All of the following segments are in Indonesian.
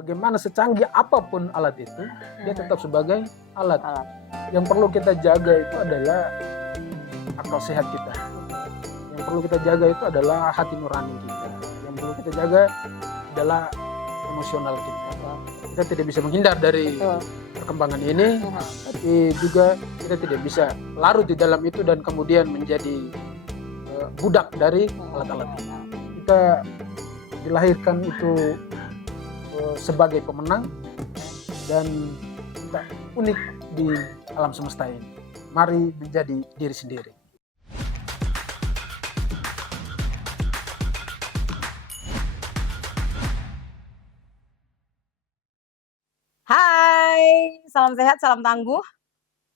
bagaimana secanggih apapun alat itu, dia tetap sebagai alat. Yang perlu kita jaga itu adalah akal sehat kita. Yang perlu kita jaga itu adalah hati nurani kita. Yang perlu kita jaga adalah emosional kita. Kita tidak bisa menghindar dari perkembangan ini, tapi juga kita tidak bisa larut di dalam itu dan kemudian menjadi budak dari alat-alat itu. Kita dilahirkan itu sebagai pemenang dan kita unik di alam semesta ini. Mari menjadi diri sendiri. Hai, salam sehat, salam tangguh,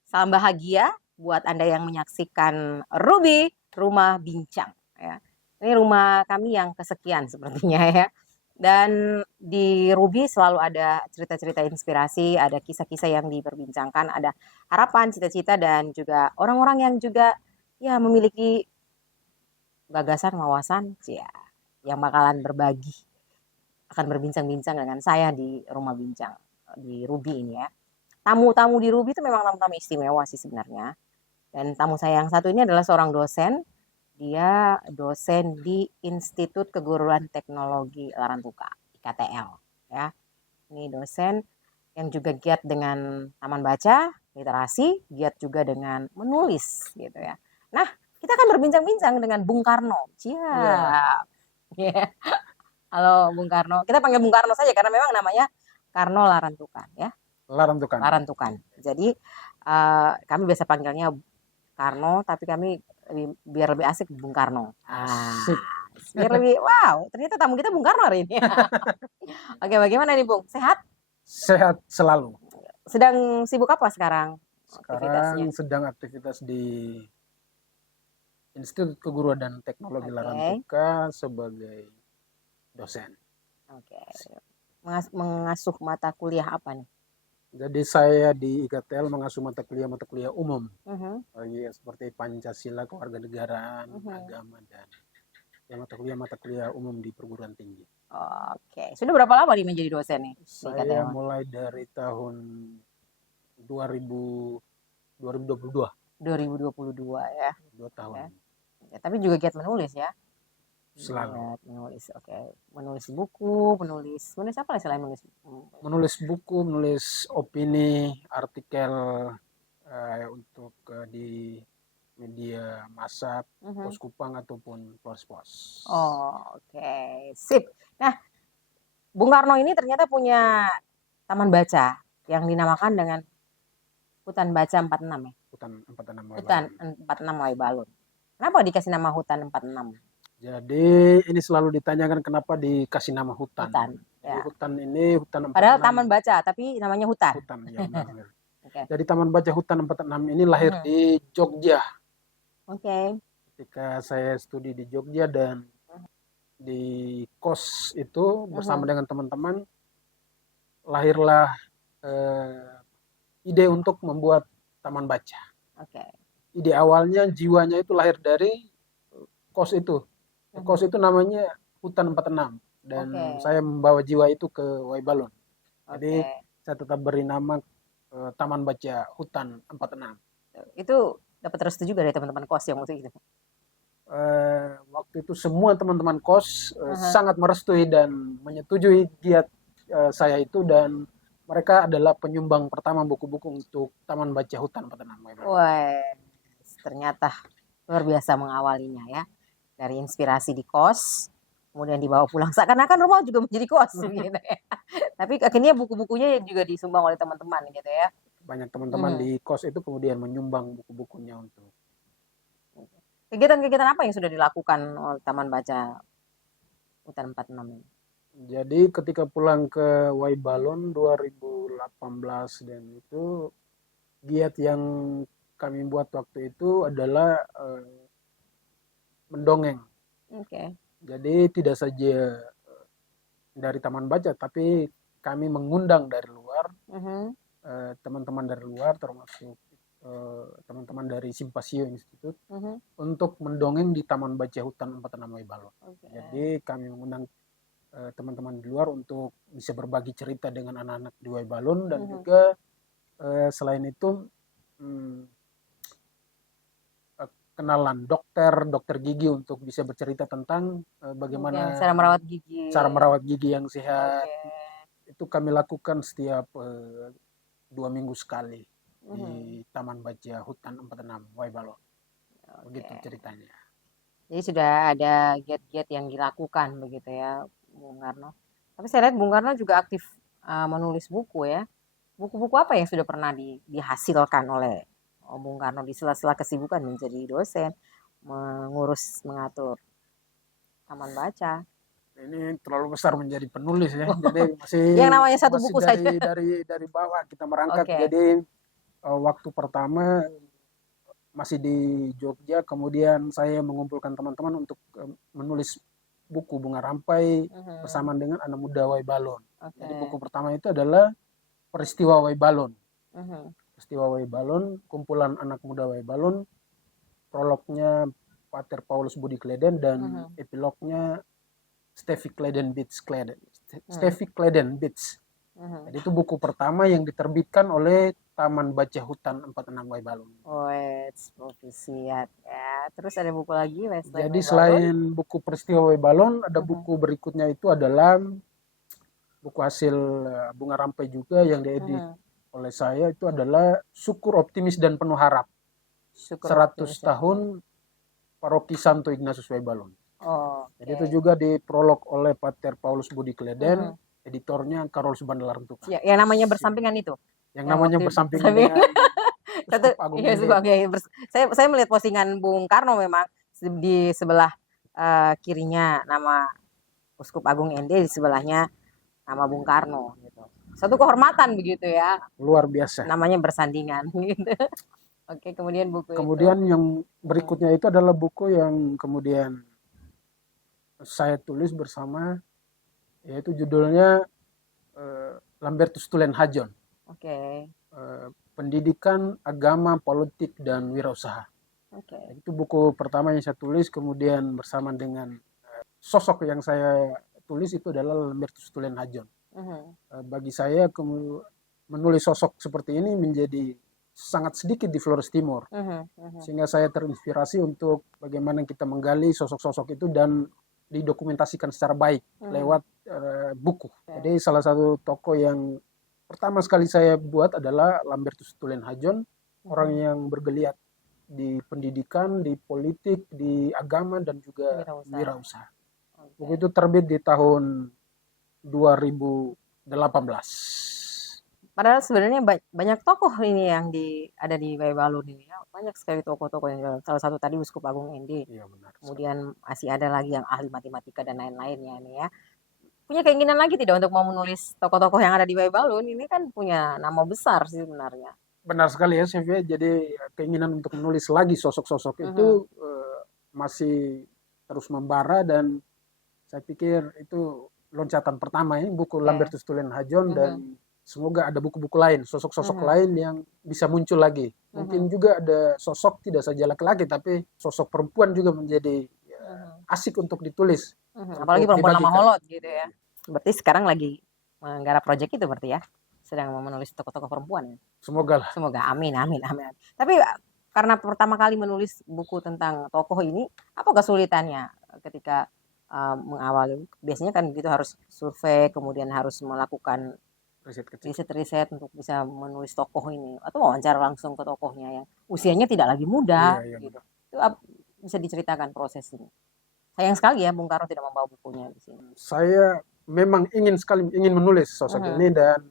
salam bahagia buat Anda yang menyaksikan Ruby Rumah Bincang. Ya. Ini rumah kami yang kesekian sepertinya ya. Dan di Ruby selalu ada cerita-cerita inspirasi, ada kisah-kisah yang diperbincangkan, ada harapan, cita-cita, dan juga orang-orang yang juga ya memiliki gagasan, wawasan, ya, yang bakalan berbagi, akan berbincang-bincang dengan saya di Rumah Bincang di Ruby ini ya. Tamu-tamu di Ruby itu memang tamu-tamu istimewa sih sebenarnya. Dan tamu saya yang satu ini adalah seorang dosen. Dia dosen di Institut Keguruan Teknologi Larantuka, IKTL ya. Ini dosen yang juga giat dengan taman baca, literasi, giat juga dengan menulis gitu ya. Nah, kita akan berbincang-bincang dengan Bung Karno. Siap. Yeah. Halo Bung Karno. Kita panggil Bung Karno saja karena memang namanya Karno Larantukan ya. Larantukan. Jadi kami biasa panggilnya Karno, tapi kami biar lebih asik Bung Karno. Biar lebih wow, ternyata tamu kita Bung Karno hari ini. Oke, bagaimana nih Bung? Sehat? Sehat selalu. Sedang sibuk apa sekarang? Sekarang sedang aktivitas di Institut Keguruan dan Teknologi Larantuka sebagai dosen. Oke. Mengasuh mata kuliah apa nih? Jadi saya di IKTL mengasuh mata kuliah umum, seperti Pancasila, kewarganegaraan, agama, dan ya, mata kuliah umum di perguruan tinggi. Oke, sudah berapa lama nih menjadi dosen nih? Saya mulai dari tahun 2022. 2022 ya. 2 tahun. Ya, tapi juga giat menulis ya. Selalu menulis. Oke. Menulis buku, menulis apa selain menulis? Menulis buku, menulis opini, artikel untuk di media massa, Pos Kupang ataupun Pos. Oke. Sip. Nah, Bung Karno ini ternyata punya taman baca yang dinamakan dengan Hutan Baca 46 ya. Hutan 46 Waibalun. Kenapa dikasih nama Hutan 46? Jadi ini selalu ditanyakan kenapa dikasih nama hutan. Ya. Hutan ini Hutan 46. Padahal taman baca tapi namanya hutan. Hutan ya benar. Jadi Taman Baca Hutan 46 ini lahir di Jogja. Ketika saya studi di Jogja dan di kos itu bersama dengan teman-teman lahirlah ide untuk membuat taman baca. Ide awalnya jiwanya itu lahir dari kos itu. Kos itu namanya Hutan 46 dan saya membawa jiwa itu ke Waibalun. Jadi saya tetap beri nama Taman Baca Hutan 46. Itu dapat restu juga dari teman-teman kos yang waktu itu. Waktu itu semua teman-teman kos sangat merestui dan menyetujui giat saya itu dan mereka adalah penyumbang pertama buku-buku untuk Taman Baca Hutan 46. Wah, ternyata luar biasa mengawalinya ya. Dari inspirasi di kos, kemudian dibawa pulang. Seakan-akan rumah juga menjadi kos gitu ya. Tapi akhirnya buku-bukunya juga disumbang oleh teman-teman gitu ya. Banyak teman-teman di kos itu kemudian menyumbang buku-bukunya untuk. Kegiatan-kegiatan apa yang sudah dilakukan oleh Taman Baca Hutan 46 ini? Jadi ketika pulang ke Waibalun 2018 dan itu giat yang kami buat waktu itu adalah mendongeng. Jadi tidak saja dari Taman Baca, tapi kami mengundang dari luar, teman-teman dari luar, termasuk teman-teman dari Simpasio Institute, untuk mendongeng di Taman Baca Hutan 46 Waibalun. Jadi kami mengundang teman-teman di luar untuk bisa berbagi cerita dengan anak-anak di Waibalon, dan juga selain itu kenalan dokter gigi untuk bisa bercerita tentang bagaimana cara merawat gigi. Cara merawat gigi yang sehat. Oke. Itu kami lakukan setiap 2 minggu sekali di Taman Baca Hutan 46 Waibalon. Begitu ceritanya. Jadi sudah ada giat-giat yang dilakukan begitu ya, Bung Karno. Tapi saya lihat Bung Karno juga aktif menulis buku ya. Buku-buku apa yang sudah pernah dihasilkan oleh Bung Karno di sela-sela kesibukan menjadi dosen, mengatur taman baca? Ini terlalu besar menjadi penulis ya. Jadi masih yang namanya satu buku dari, saja. Dari bawah kita merangkak. Jadi waktu pertama masih di Jogja, kemudian saya mengumpulkan teman-teman untuk menulis buku Bunga Rampai bersama dengan anak muda Waibalon. Jadi buku pertama itu adalah Peristiwa Waibalon. Peristiwa Waibalon, kumpulan anak muda Waibalon, prolognya Pater Paulus Budi Kleden, dan epilognya Steffi Kleden Beats. Jadi itu buku pertama yang diterbitkan oleh Taman Baca Hutan 46 Waibalon. Oh, profesiat ya. Terus ada buku lagi Jadi selain buku Peristiwa Waibalon, ada buku berikutnya itu adalah buku hasil Bunga Rampai juga yang diedit oleh saya, itu adalah Syukur Optimis dan Penuh Harap. 100 tahun Paroki Santo Ignatius Waibalon. Jadi itu juga diprolog oleh Pater Paulus Budi Kleden, editornya Karol Subandalarentuka. Ya, yang namanya bersampingan itu. Yang namanya bersampingan dengan Uskup Agung Ende. Saya melihat postingan Bung Karno, memang di sebelah kirinya nama Uskup Agung Ende, di sebelahnya nama Bung Karno gitu. Satu kehormatan begitu ya. Luar biasa. Namanya bersandingan gitu. Oke, kemudian buku kemudian itu. Yang berikutnya itu adalah buku yang kemudian saya tulis bersama, yaitu judulnya Lambertus Tulen Hajon. Pendidikan, Agama, Politik, dan Wirausaha. Itu buku pertama yang saya tulis, kemudian bersama dengan sosok yang saya tulis itu adalah Lambertus Tulen Hajon. Bagi saya menulis sosok seperti ini menjadi sangat sedikit di Flores Timur, sehingga saya terinspirasi untuk bagaimana kita menggali sosok-sosok itu dan didokumentasikan secara baik lewat buku. Jadi salah satu tokoh yang pertama sekali saya buat adalah Lambertus Tulen Hajon, orang yang bergeliat di pendidikan, di politik, di agama, dan juga wirausaha. Buku itu terbit di tahun 2018. Padahal sebenarnya banyak tokoh ini yang ada di Waibalon ini ya. Banyak sekali tokoh-tokoh yang salah satu tadi Uskup Agung Ende. Iya, benar. Kemudian masih ada lagi yang ahli matematika dan lain-lainnya ini ya. Punya keinginan lagi tidak untuk mau menulis tokoh-tokoh yang ada di Waibalon? Ini kan punya nama besar sih sebenarnya. Benar sekali ya, Sylvia. Jadi keinginan untuk menulis lagi sosok-sosok itu masih terus membara, dan saya pikir itu loncatan pertama ya, buku Lambertus Tulen Hajon, dan semoga ada buku-buku lain, sosok-sosok lain yang bisa muncul lagi. Mungkin juga ada sosok tidak saja laki-laki, tapi sosok perempuan juga menjadi asik untuk ditulis. Apalagi perempuan lama holot gitu ya. Berarti sekarang lagi menggarap proyek itu berarti ya, sedang menulis tokoh-tokoh perempuan. Semoga lah. Semoga, amin. Tapi karena pertama kali menulis buku tentang tokoh ini, apa kesulitannya ketika mengawali? Biasanya kan begitu, harus survei, kemudian harus melakukan riset untuk bisa menulis tokoh ini, atau wawancara langsung ke tokohnya yang usianya tidak lagi muda. Gitu. Itu bisa diceritakan proses ini. Sayang sekali ya Bung Karno tidak membawa bukunya di sini. Saya memang ingin menulis sosok ini, dan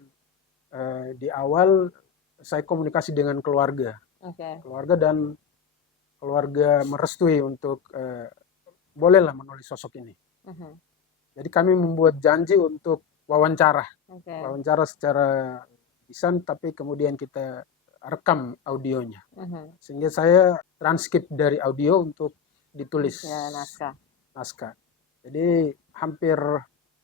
di awal saya komunikasi dengan keluarga. Keluarga dan keluarga merestui untuk bolehlah menulis sosok ini. Jadi kami membuat janji untuk wawancara secara lisan, tapi kemudian kita rekam audionya, sehingga saya transkrip dari audio untuk ditulis naskah. Jadi hampir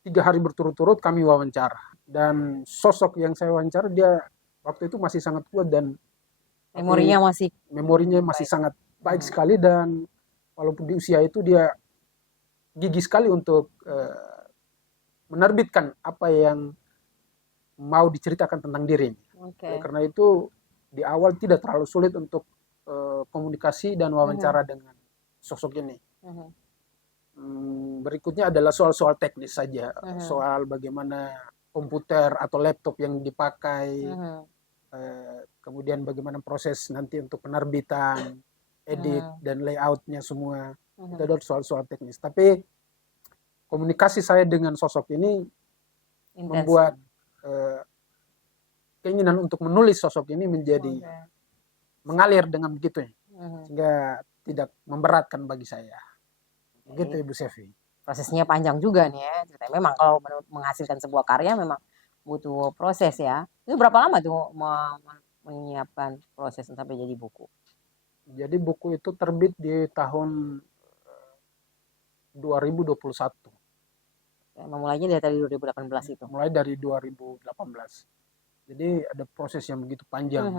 3 hari berturut-turut kami wawancara, dan sosok yang saya wawancara dia waktu itu masih sangat kuat, dan memorinya masih sangat baik sekali, dan walaupun di usia itu dia gigih sekali untuk menerbitkan apa yang mau diceritakan tentang diri. Oke. Oleh karena itu di awal tidak terlalu sulit untuk komunikasi dan wawancara dengan sosok ini. Berikutnya adalah soal-soal teknis saja, soal bagaimana komputer atau laptop yang dipakai, kemudian bagaimana proses nanti untuk penerbitan, edit dan layoutnya semua. Itu adalah soal-soal teknis. Tapi komunikasi saya dengan sosok ini membuat keinginan untuk menulis sosok ini menjadi mengalir dengan begitu ya, sehingga tidak memberatkan bagi saya. Begitu Ibu Sevi. Prosesnya panjang juga nih ya. Memang kalau menghasilkan sebuah karya memang butuh proses ya. Itu berapa lama tuh menyiapkan proses sampai jadi buku? Jadi buku itu terbit di tahun 2021. Ya, memulainya dari 2018 itu. Mulai dari 2018. Jadi ada proses yang begitu panjang.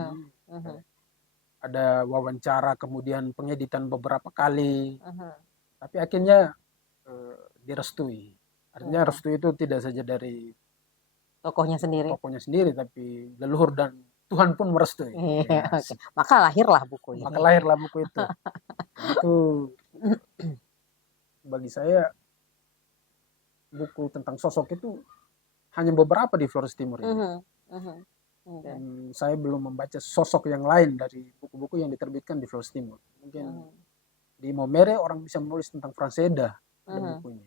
Ada wawancara, kemudian pengeditan beberapa kali. Tapi akhirnya direstui. Artinya restu itu tidak saja dari tokohnya sendiri, tapi leluhur dan Tuhan pun merestui. Iya, yes. Okay. Maka lahirlah buku ini. Itu. Itu bagi saya buku tentang sosok itu hanya beberapa di Flores Timur ini. Dan saya belum membaca sosok yang lain dari buku-buku yang diterbitkan di Flores Timur. Mungkin di Momere orang bisa menulis tentang Franseda, ada bukunya.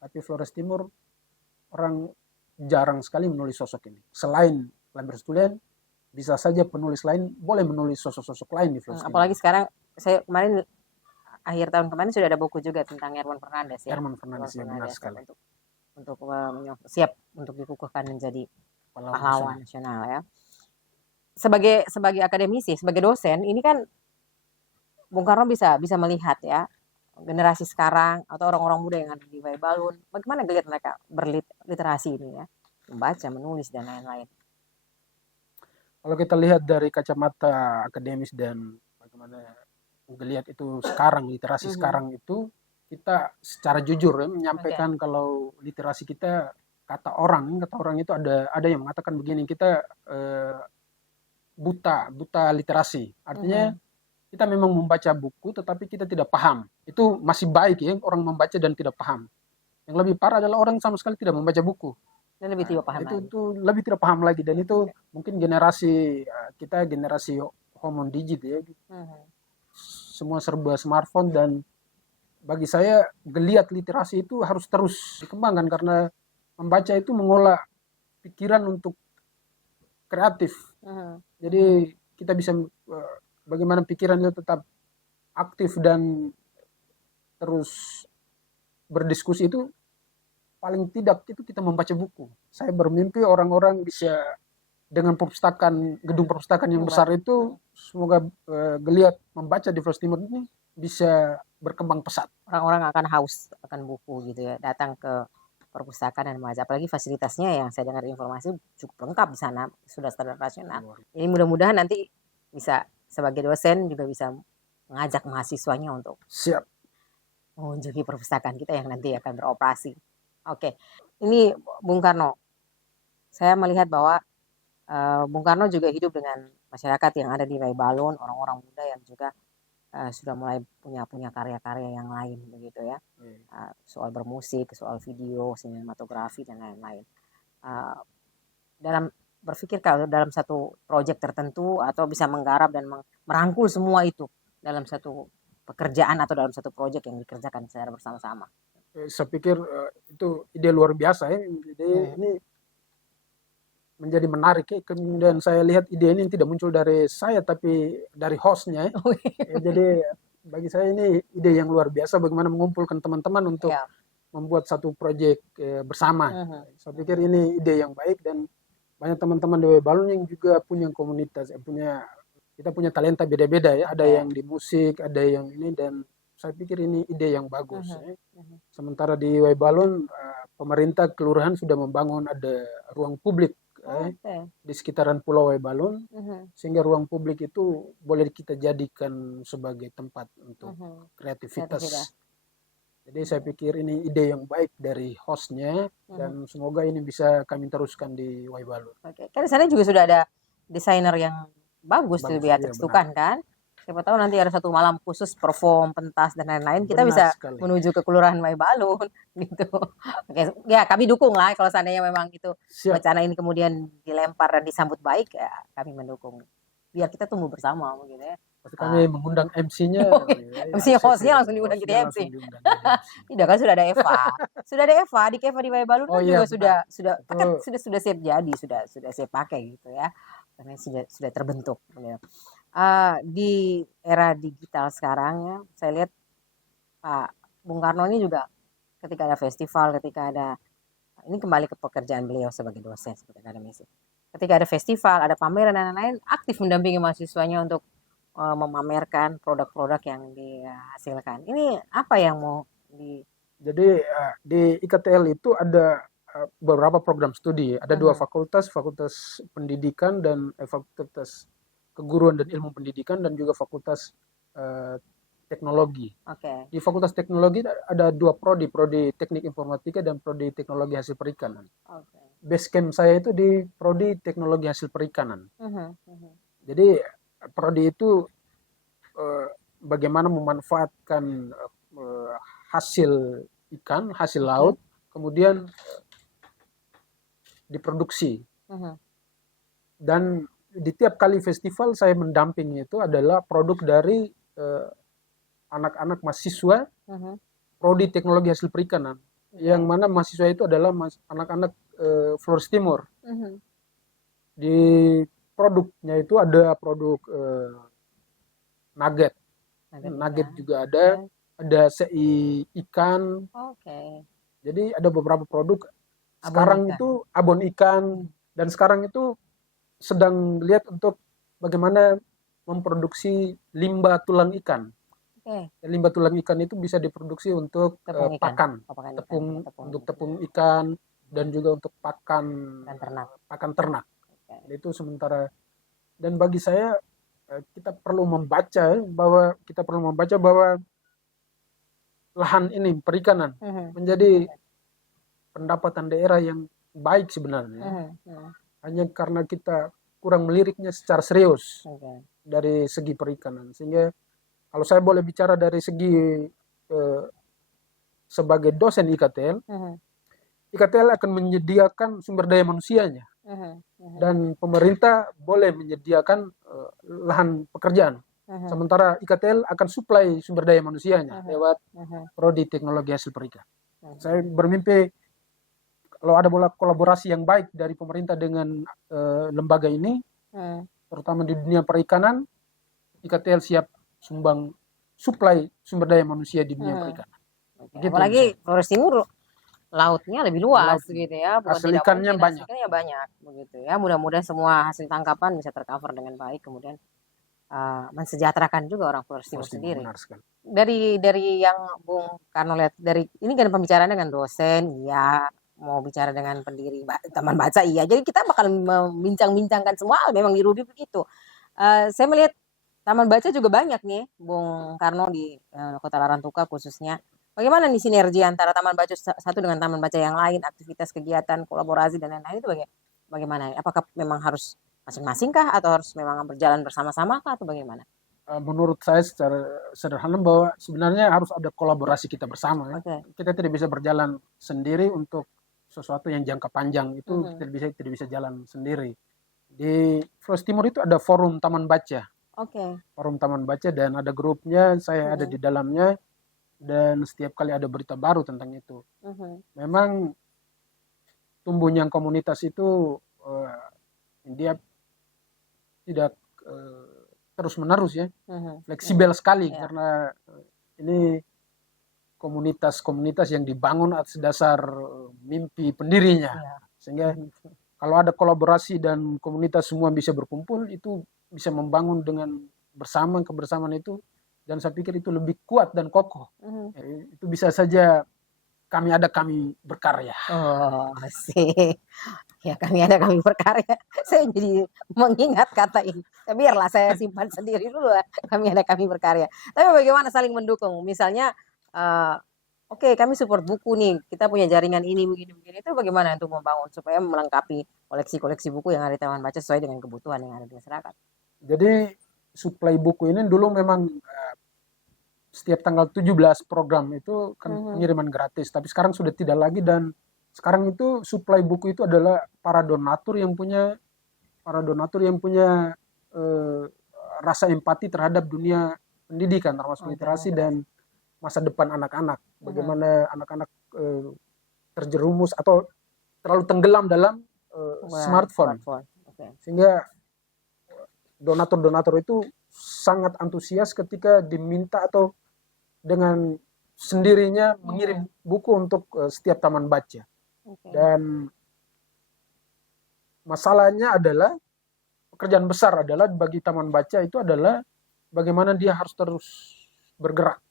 Tapi Flores Timur orang jarang sekali menulis sosok ini. Selain Lambert Stulen, bisa saja penulis lain boleh menulis sosok-sosok lain di Flores Timur. Apalagi sekarang, saya kemarin akhir tahun kemarin sudah ada buku juga tentang Herman Fernandes ya. Herman Fernandes ya, benar sekali. Untuk siap untuk dikukuhkan menjadi pahlawan nasional ya. Sebagai akademisi, sebagai dosen, ini kan Bung Karno bisa melihat ya generasi sekarang atau orang-orang muda yang ada di Waibalun, bagaimana melihat mereka berliterasi ini ya, membaca, menulis dan lain-lain. Kalau kita lihat dari kacamata akademis dan bagaimana melihat itu sekarang, literasi sekarang itu, kita secara jujur ya, menyampaikan kalau literasi kita, kata orang itu ada yang mengatakan begini, kita buta literasi. Artinya kita memang membaca buku tetapi kita tidak paham. Itu masih baik ya, orang membaca dan tidak paham. Yang lebih parah adalah orang sama sekali tidak membaca buku. Dan lebih tidak paham lagi. Itu lebih tidak paham lagi, dan itu mungkin generasi kita, generasi homo digit ya. Semua serba smartphone, dan bagi saya geliat literasi itu harus terus dikembangkan, karena membaca itu mengolah pikiran untuk kreatif. Jadi kita bisa bagaimana pikiran itu tetap aktif dan terus berdiskusi, itu paling tidak itu kita membaca buku. Saya bermimpi orang-orang bisa dengan gedung perpustakaan yang besar itu, semoga geliat membaca di Flores Timur ini bisa berkembang pesat. Orang-orang akan haus akan buku gitu ya, datang ke perpustakaan dan membaca. Apalagi fasilitasnya yang saya dengar informasi cukup lengkap di sana, sudah standar nasional. Jadi mudah-mudahan nanti bisa sebagai dosen juga bisa mengajak mahasiswanya untuk siap mengunjungi perpustakaan kita yang nanti akan beroperasi. Oke, ini Bung Karno. Saya melihat bahwa Bung Karno juga hidup dengan masyarakat yang ada di Waibalun, orang-orang muda yang juga sudah mulai punya karya-karya yang lain begitu ya. Soal bermusik, soal video, sinematografi dan lain-lain. Dalam berpikir kalau dalam satu proyek tertentu atau bisa menggarap dan merangkul semua itu dalam satu pekerjaan atau dalam satu proyek yang dikerjakan secara bersama-sama. Saya pikir itu ide luar biasa ya. Ini menjadi menarik ya. Kemudian saya lihat ide ini tidak muncul dari saya tapi dari hostnya ya. Jadi bagi saya ini ide yang luar biasa, bagaimana mengumpulkan teman-teman untuk membuat satu proyek bersama. Saya pikir ini ide yang baik, dan banyak teman-teman di Waibalun yang juga punya komunitas, kita punya talenta beda-beda ya. Ada yang di musik, ada yang ini, dan saya pikir ini ide yang bagus. Sementara di Waibalun, pemerintah kelurahan sudah membangun ada ruang publik di sekitaran Pulau Waibalun, sehingga ruang publik itu boleh kita jadikan sebagai tempat untuk kreativitas Jadi saya pikir ini ide yang baik dari hostnya dan semoga ini bisa kami teruskan di Waibalu. Oke, kan di sana juga sudah ada desainer yang bagus, di Bagus, iya Beatrix benar. Tukan kan. Siapa tahu nanti ada satu malam khusus perform pentas dan lain-lain, kita Benar bisa sekali. menuju ke Kelurahan Waibalu gitu. Oke, ya kami dukung lah kalau seandainya memang itu Siap. wacana ini kemudian dilempar dan disambut baik, ya kami mendukung. Biar kita tumbuh bersama begitu ya. Pasti kami mengundang MC-nya. MC hostnya langsung diundang jadi MC. Tidak kan sudah ada Eva. Sudah ada Eva di Keva di Waibalu Oh kan iya, juga sudah betul. kan sudah siap jadi, sudah siap pakai gitu ya. Karena sudah terbentuk gitu. Di era digital sekarang ya, saya lihat Pak Bung Karno ini juga ketika ada festival, ketika ada ini kembali ke pekerjaan beliau sebagai dosen sebagai akademisi. Ketika ada festival, ada pameran dan lain-lain, aktif mendampingi mahasiswanya untuk memamerkan produk-produk yang dihasilkan. Ini apa yang mau di Jadi di IKTL itu ada beberapa program studi. Ada dua fakultas, fakultas pendidikan dan fakultas keguruan dan ilmu pendidikan dan juga fakultas teknologi. Oke. Di fakultas teknologi ada dua prodi, prodi teknik informatika dan prodi teknologi hasil perikanan. Base camp saya itu di prodi teknologi hasil perikanan. Jadi prodi itu bagaimana memanfaatkan hasil ikan, hasil laut, kemudian diproduksi. Dan di tiap kali festival saya mendampingi itu adalah produk dari anak-anak mahasiswa prodi teknologi hasil perikanan. Yang mana mahasiswa itu adalah anak-anak Flores Timur. Di produknya itu ada produk nugget juga ada sei ikan. Jadi ada beberapa produk. Sekarang itu abon ikan dan sekarang itu sedang lihat untuk bagaimana memproduksi limbah tulang ikan. Limbah tulang ikan itu bisa diproduksi untuk pakan, untuk tepung ikan dan juga untuk pakan ternak. Itu sementara. Dan bagi saya kita perlu membaca bahwa lahan ini perikanan menjadi pendapatan daerah yang baik sebenarnya. Hanya karena kita kurang meliriknya secara serius dari segi perikanan. Sehingga kalau saya boleh bicara dari segi sebagai dosen IKTL, IKTL akan menyediakan sumber daya manusianya. Dan pemerintah boleh menyediakan lahan pekerjaan. Sementara IKTL akan suplai sumber daya manusianya lewat prodi teknologi hasil perikanan. Saya bermimpi kalau ada kolaborasi yang baik dari pemerintah dengan lembaga ini, terutama di dunia perikanan, IKTL siap sumbang suplai sumber daya manusia di dunia perikanan. Gitu, apalagi Flores Timur lautnya lebih luas gitu ya, hasil ikannya banyak. Begitu ya. Mudah-mudahan semua hasil tangkapan bisa tercover dengan baik, kemudian mensejahterakan juga orang Flores Timur sendiri. Dari yang Bung Karno lihat dari ini kan pembicaraan dengan dosen, iya, mau bicara dengan pendiri Taman Baca, iya. Jadi kita bakal membincang-bincangkan semua hal, memang di Ruby begitu. Saya melihat Taman Baca juga banyak nih, Bung Karno, di Kota Larantuka khususnya. Bagaimana nih sinergi antara Taman Baca satu dengan Taman Baca yang lain, aktivitas, kegiatan, kolaborasi dan lain-lain itu bagaimana? Apakah memang harus masing-masing kah atau harus memang berjalan bersama-sama kah atau bagaimana? Menurut saya secara sederhana bahwa sebenarnya harus ada kolaborasi kita bersama. Kita tidak bisa berjalan sendiri untuk sesuatu yang jangka panjang, itu kita tidak bisa jalan sendiri. Di Flores Timur itu ada forum Taman Baca. Forum Taman Baca dan ada grupnya, saya ada di dalamnya. Dan setiap kali ada berita baru tentang itu. Memang tumbuhnya komunitas itu dia tidak terus-menerus ya. Fleksibel sekali karena ini komunitas-komunitas yang dibangun atas dasar mimpi pendirinya. Sehingga kalau ada kolaborasi dan komunitas semua bisa berkumpul, itu bisa membangun dengan kebersamaan itu. Dan saya pikir itu lebih kuat dan kokoh. Itu bisa saja kami berkarya. Oh, sih. Ya, kami berkarya. Saya jadi mengingat kata ini. Biarlah saya simpan sendiri dulu. Kami berkarya. Tapi bagaimana saling mendukung? Misalnya oke kami support buku nih, kita punya jaringan ini begini-begini, itu bagaimana untuk membangun supaya melengkapi koleksi-koleksi buku yang ada di Taman Baca sesuai dengan kebutuhan yang ada di masyarakat? Jadi suplai buku ini dulu memang setiap tanggal 17 program itu kan pengiriman gratis, tapi sekarang sudah tidak lagi, dan sekarang itu suplai buku itu adalah para donatur yang punya eh, rasa empati terhadap dunia pendidikan termasuk literasi dan masa depan anak-anak. Bagaimana anak-anak terjerumus atau terlalu tenggelam dalam smartphone. Oke. Sehingga donatur-donatur itu sangat antusias ketika diminta atau dengan sendirinya mengirim buku untuk setiap taman baca. Oke. Dan masalahnya adalah, pekerjaan besar adalah bagi taman baca itu adalah bagaimana dia harus terus bergerak.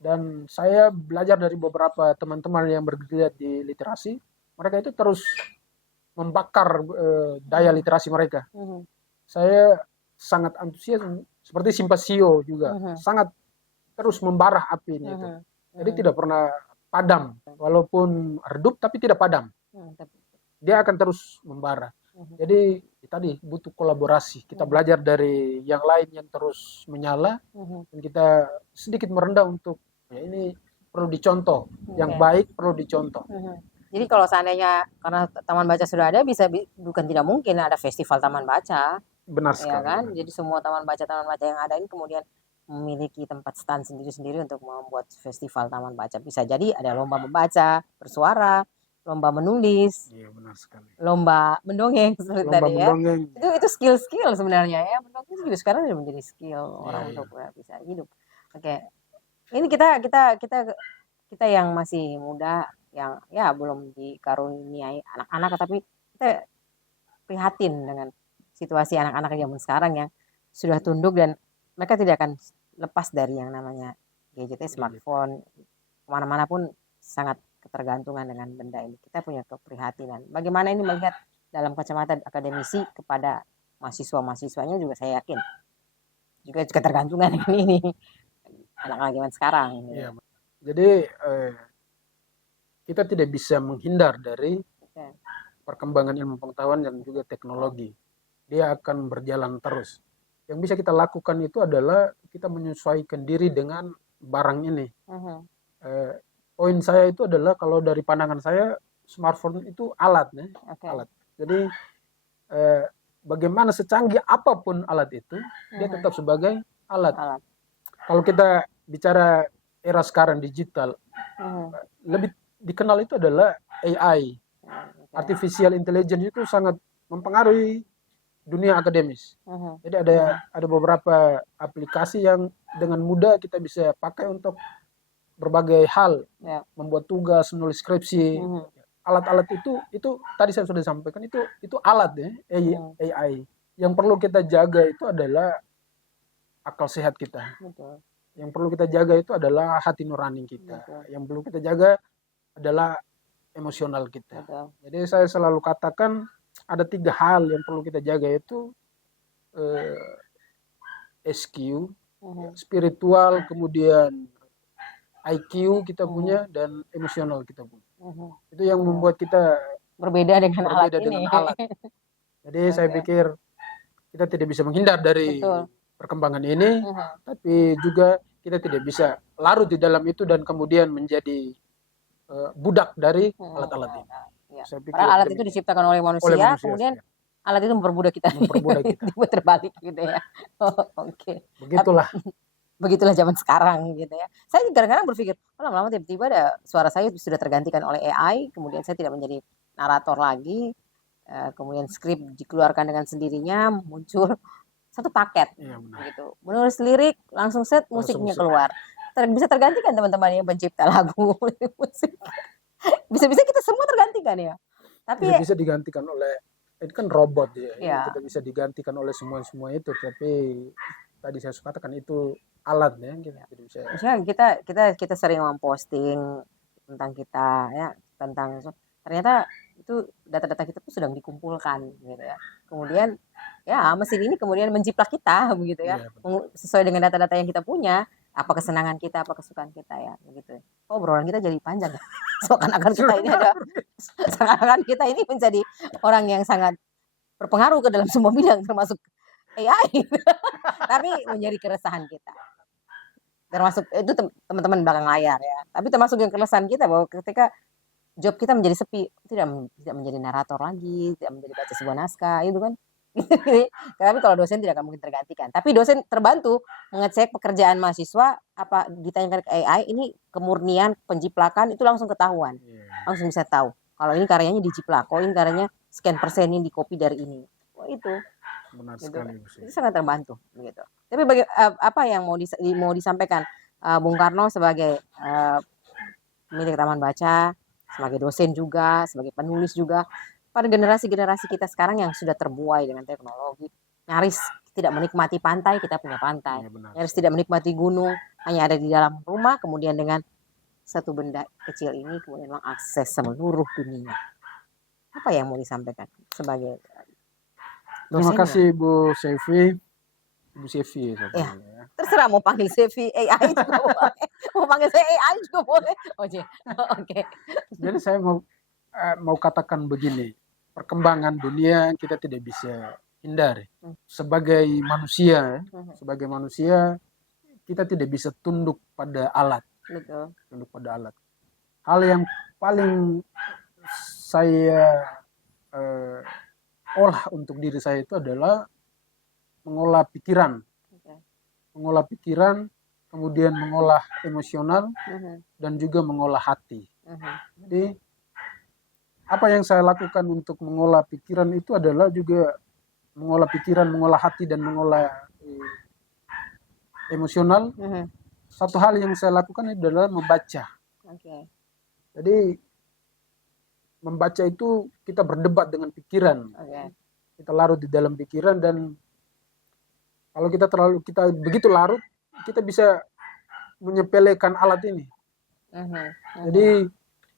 Dan saya belajar dari beberapa teman-teman yang bergerak di literasi, mereka itu terus membakar daya literasi mereka. Saya sangat antusias, seperti Simpasio juga, sangat terus membara apinya itu. Jadi tidak pernah padam, walaupun redup tapi tidak padam. Dia akan terus membara. Jadi tadi butuh kolaborasi. Kita belajar dari yang lain yang terus menyala, dan kita sedikit merendah untuk ya ini perlu dicontoh. Yang baik perlu dicontoh. Jadi kalau seandainya karena Taman Baca sudah ada, bukan tidak mungkin ada festival Taman Baca. Benar Ya sekali. kan? Jadi semua taman baca yang ada ini kemudian memiliki tempat stand sendiri-sendiri untuk membuat festival taman baca. Bisa jadi ada lomba membaca, bersuara, lomba menulis, Iya, benar sekali. lomba mendongeng seperti Lomba tadi ya. mendongeng. Itu skill-skill sebenarnya ya. Mendongeng juga sekarang sudah menjadi skill orang Iya. untuk bisa hidup. Oke. Ini kita yang masih muda, yang ya belum dikaruniai anak-anak, tapi kita prihatin dengan situasi anak-anak zaman sekarang yang sudah tunduk dan mereka tidak akan lepas dari yang namanya gadget, smartphone, kemana-mana pun sangat ketergantungan dengan benda ini. Kita punya keprihatinan. Bagaimana ini melihat dalam kacamata akademisi kepada mahasiswa-mahasiswanya juga saya yakin juga ketergantungan dengan ini anak-anak zaman sekarang. Iya. Jadi kita tidak bisa menghindar dari perkembangan ilmu pengetahuan dan juga teknologi. Dia akan berjalan terus. Yang bisa kita lakukan itu adalah kita menyesuaikan diri dengan barang ini. Poin saya itu adalah, kalau dari pandangan saya, smartphone itu alat, ya. Alat. Jadi bagaimana secanggih apapun alat itu, dia tetap sebagai alat. Kalau kita bicara era sekarang digital, lebih dikenal itu adalah AI. Artificial intelligence itu sangat mempengaruhi dunia akademis. Jadi ada beberapa aplikasi yang dengan mudah kita bisa pakai untuk berbagai hal, membuat tugas, menulis skripsi. Alat-alat itu tadi saya sudah sampaikan, itu alat ya, AI. Yang perlu kita jaga itu adalah akal sehat kita. Betul. Yang perlu kita jaga itu adalah hati nurani kita. Betul. Yang perlu kita jaga adalah emosional kita. Betul. Jadi saya selalu katakan ada 3 hal yang perlu kita jaga, itu SQ, spiritual, kemudian IQ kita punya, dan emosional kita punya. Itu yang membuat kita berbeda dengan alat ini. Jadi saya pikir kita tidak bisa menghindar dari perkembangan ini, tapi juga kita tidak bisa larut di dalam itu dan kemudian menjadi budak dari alat-alat ini. Saya pikir alat itu diciptakan oleh manusia, kemudian alat itu memperbudak kita. Dibuat terbalik gitu ya. Oke. Begitulah zaman sekarang gitu ya. Saya kadang-kadang berpikir, lama-lama tiba-tiba ada suara saya sudah tergantikan oleh AI, kemudian saya tidak menjadi narator lagi, kemudian skrip dikeluarkan dengan sendirinya, muncul satu paket gitu. Menulis lirik langsung set musiknya keluar. Bisa tergantikan teman-teman yang pencipta lagu musik. Bisa-bisa kita semua tergantikan ya. Tapi bisa digantikan oleh, itu kan robot ya. Kita bisa digantikan oleh semua itu, tapi tadi saya katakan itu alat ya. Kita sering memposting tentang kita ya, tentang ternyata itu data-data kita tuh sedang dikumpulkan gitu ya. Kemudian ya mesin ini kemudian menjiplak kita begitu ya. Sesuai dengan data-data yang kita punya, apa kesenangan kita, apa kesukaan kita ya, begitu. Oh, obrolan kita jadi panjang ya. Seakan-akan kita ini seakan-akan kita ini menjadi orang yang sangat berpengaruh ke dalam semua bidang termasuk AI. Tapi menjadi keresahan kita. Termasuk itu teman-teman belakang layar ya. Tapi termasuk yang keresahan kita bahwa ketika job kita menjadi sepi, tidak menjadi narator lagi, tidak menjadi baca sebuah naskah, itu kan. Tapi kalau dosen tidak akan mungkin tergantikan. Tapi dosen terbantu mengecek pekerjaan mahasiswa, apa ditanyakan ke AI, ini kemurnian, penjiplakan, itu langsung ketahuan. Langsung bisa tahu. Kalau ini karyanya dijiplak, kalau ini karyanya sekian persen ini di copy dari ini. Oh itu. Benar Gitu. sekali. Itu sangat terbantu. Gitu. Tapi apa yang mau disampaikan Bung Karno sebagai pemilik taman baca, sebagai dosen juga, sebagai penulis juga, pada generasi-generasi kita sekarang yang sudah terbuai dengan teknologi, nyaris tidak menikmati pantai, kita punya pantai, nyaris tidak menikmati gunung, hanya ada di dalam rumah, kemudian dengan satu benda kecil ini kemudian mengakses seluruh dunia. Apa yang mau disampaikan sebagai Terima kasih Bu Sevi. Ibu Sevi ya. Terserah mau panggil Sevi AI juga boleh. Mau panggil saya AI juga boleh. Oke. Jadi saya mau katakan begini, perkembangan dunia kita tidak bisa hindari. Sebagai manusia kita tidak bisa tunduk pada alat. Betul. Tunduk pada alat. Hal yang paling saya olah untuk diri saya itu adalah mengolah pikiran. Mengolah pikiran, kemudian mengolah emosional, dan juga mengolah hati. Jadi apa yang saya lakukan untuk mengolah pikiran itu adalah juga mengolah pikiran, mengolah hati, dan mengolah emosional. Satu hal yang saya lakukan adalah membaca. Jadi membaca itu kita berdebat dengan pikiran. Kita larut di dalam pikiran, dan kalau kita begitu larut, kita bisa menyepelekan alat ini. Jadi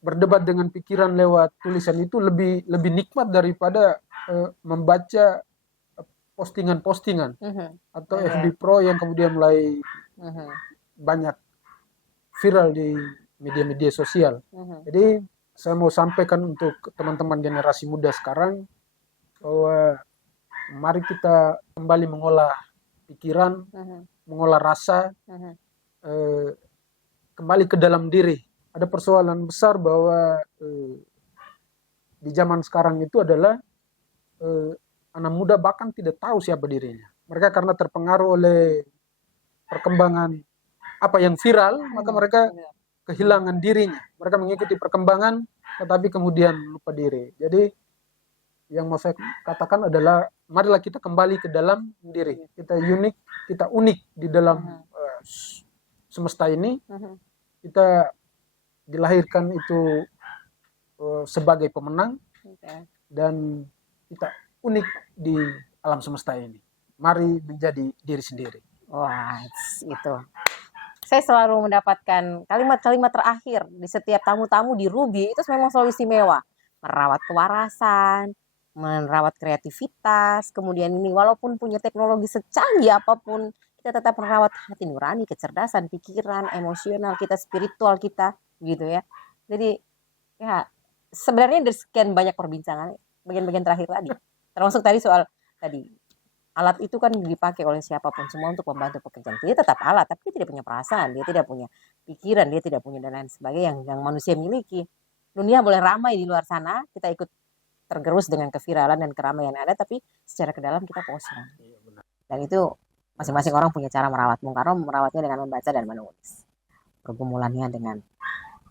berdebat dengan pikiran lewat tulisan itu lebih nikmat daripada membaca postingan-postingan atau FB Pro yang kemudian mulai banyak viral di media-media sosial. Jadi saya mau sampaikan untuk teman-teman generasi muda sekarang bahwa mari kita kembali mengolah pikiran, mengolah rasa, kembali ke dalam diri. Ada persoalan besar bahwa di zaman sekarang itu adalah anak muda bahkan tidak tahu siapa dirinya. Mereka karena terpengaruh oleh perkembangan apa yang viral, maka mereka kehilangan dirinya. Mereka mengikuti perkembangan, tetapi kemudian lupa diri. Jadi yang mau saya katakan adalah marilah kita kembali ke dalam diri. Kita unik di dalam semesta ini. Kita dilahirkan itu sebagai pemenang, dan kita unik di alam semesta ini. Mari menjadi diri sendiri. Wah, itu. Saya selalu mendapatkan kalimat-kalimat terakhir di setiap tamu-tamu di Ruby itu memang selalu istimewa. Merawat kewarasan, merawat kreativitas, kemudian ini walaupun punya teknologi secanggih apapun, kita tetap merawat hati nurani, kecerdasan, pikiran, emosional kita, spiritual kita, gitu ya. Jadi ya sebenarnya dari sekian banyak perbincangan, bagian-bagian terakhir tadi, termasuk tadi soal tadi alat itu kan dipakai oleh siapapun semua untuk membantu pekerjaan. Dia tetap alat, tapi dia tidak punya perasaan, dia tidak punya pikiran, dia tidak punya dan lain sebagainya yang manusia miliki. Dunia boleh ramai di luar sana, kita ikut tergerus dengan keviralan dan keramaian yang ada, tapi secara ke dalam kita kosong. Dan itu masing-masing orang punya cara merawat. Bung Karno merawatnya dengan membaca dan menulis. Pergumulannya dengan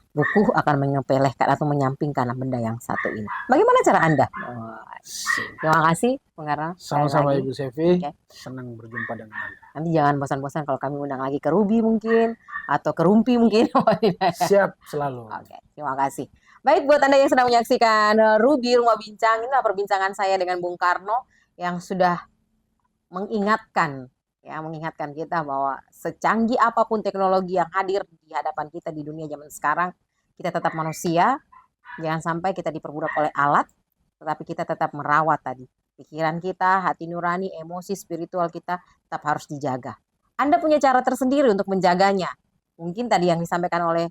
buku akan menyepelekan atau menyampingkan benda yang satu ini. Bagaimana cara Anda? Terima kasih, Bung Karno. Sama-sama Ibu Sevi. Senang berjumpa dengan Anda. Nanti jangan bosan-bosan kalau kami undang lagi ke Ruby mungkin, atau ke Rumpi mungkin. Siap selalu. Oke, terima kasih. Baik, buat Anda yang sedang menyaksikan Ruby Rumah Bincang, inilah perbincangan saya dengan Bung Karno yang sudah mengingatkan kita bahwa secanggih apapun teknologi yang hadir di hadapan kita di dunia zaman sekarang, kita tetap manusia, jangan sampai kita diperbudak oleh alat, tetapi kita tetap merawat tadi pikiran kita, hati nurani, emosi spiritual kita tetap harus dijaga Anda punya cara tersendiri untuk menjaganya. Mungkin tadi yang disampaikan oleh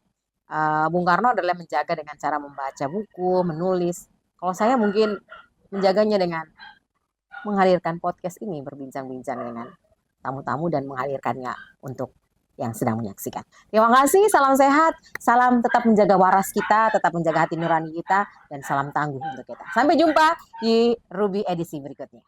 Bung Karno adalah menjaga dengan cara membaca buku, menulis. Kalau saya mungkin menjaganya dengan menghadirkan podcast ini, berbincang-bincang dengan tamu-tamu dan menghadirkannya untuk yang sedang menyaksikan. Terima kasih, salam sehat, salam tetap menjaga waras kita, tetap menjaga hati nurani kita, dan salam tangguh untuk kita. Sampai jumpa di Ruby edisi berikutnya.